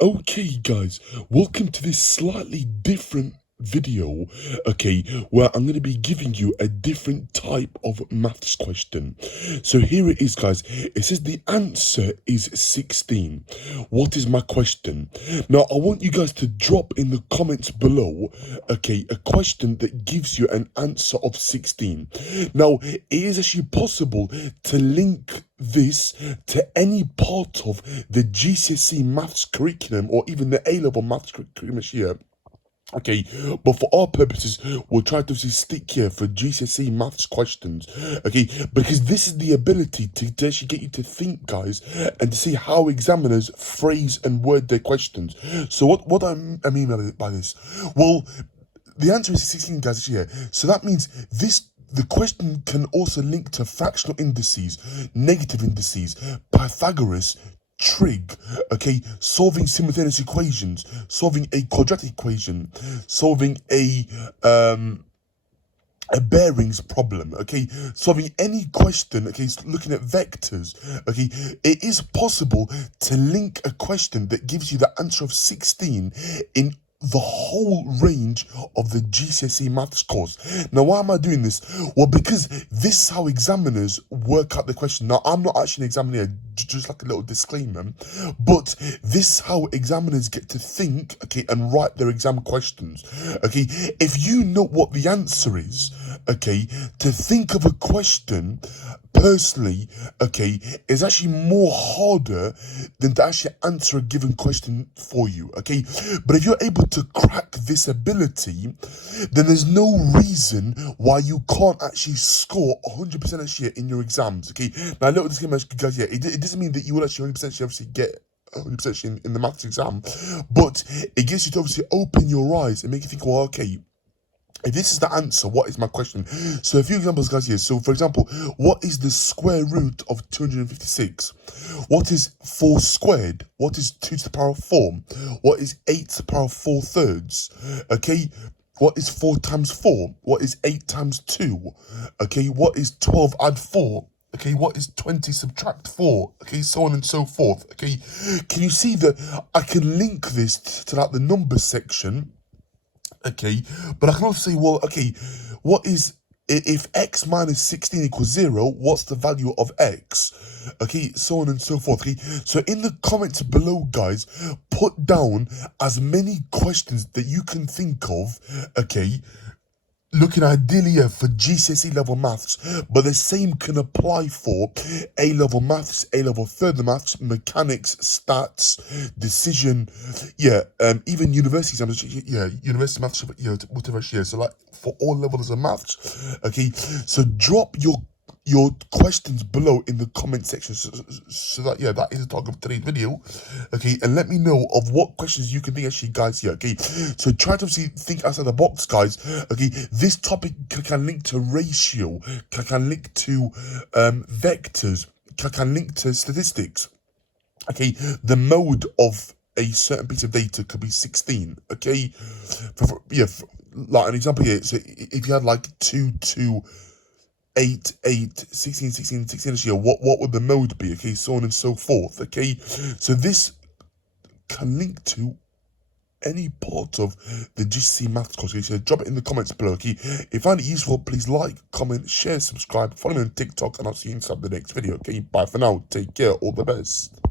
Okay, guys, welcome to this slightly different video, okay, where I'm going to be giving you a different type of maths question. So here it is, guys. It says the answer is 16. What is my question? Now, I want you guys to drop in the comments below, okay, a question that gives you an answer of 16. Now, it is actually possible to link this to any part of the GCSE maths curriculum or even the A-level maths curriculum this year. Okay, but for our purposes, we'll try to stick here for GCSE maths questions, okay, because this is the ability to actually get you to think, guys, and to see how examiners phrase and word their questions. So what I mean by this, well, the answer is 16, guys, here. So that means the question can also link to fractional indices, negative indices, Pythagoras, trig, okay, solving simultaneous equations, solving a quadratic equation, solving a bearings problem, okay, solving any question, okay, looking at vectors, okay. It is possible to link a question that gives you the answer of 16 in the whole range of the GCSE maths course. Now, why am I doing this? Well, because this is how examiners work out the question. Now, I'm not actually an examiner, just like a little disclaimer, but this is how examiners get to think, okay, and write their exam questions, okay. If you know what the answer is, okay, to think of a question personally, okay, is actually more harder than to actually answer a given question for you, okay. But if you're able to crack this ability, then there's no reason why you can't actually score 100% this year in your exams, okay. Now, a little disclaimer, guys, yeah, it doesn't mean that you will actually 100% obviously get 100% in the maths exam, but it gets you to obviously open your eyes and make you think, well, okay, if this is the answer, what is my question? So a few examples, guys, here. So, for example, what is the square root of 256? What is 4 squared? What is 2 to the power of 4? What is 8 to the power of 4 thirds? Okay, what is 4 times 4? What is 8 times 2? Okay, what is 12 add 4? Okay, what is 20 subtract 4? Okay, so on and so forth. Okay, can you see that I can link this to like the numbers section? Okay, but I can also say, well, okay, what is, if x minus 16 equals 0, what's the value of x? Okay, so on and so forth. Okay, so in the comments below, guys, put down as many questions that you can think of, okay, looking ideally for GCSE level maths, but the same can apply for A level maths, A level further maths, mechanics, stats, decision, even university exams, university maths, whatever. So like for all levels of maths, okay. So drop your questions below in the comment section, so that that is the talk of today's video, okay. And let me know of what questions you can think actually, guys, here, okay. So try to obviously think outside the box, guys, okay. This topic can link to ratio, can link to vectors, can link to statistics, okay. The mode of a certain piece of data could be 16, okay. Like an example here, so if you had like 2 8 8 16 16 16 this year, what would the mode be, okay, so on and so forth, okay. So this can link to any part of the GCSE maths course, okay. So drop it in the comments below, okay. If you find it useful, please like, comment, share, subscribe, follow me on TikTok, and I'll see you inside the next video, okay. Bye for now, take care, all the best.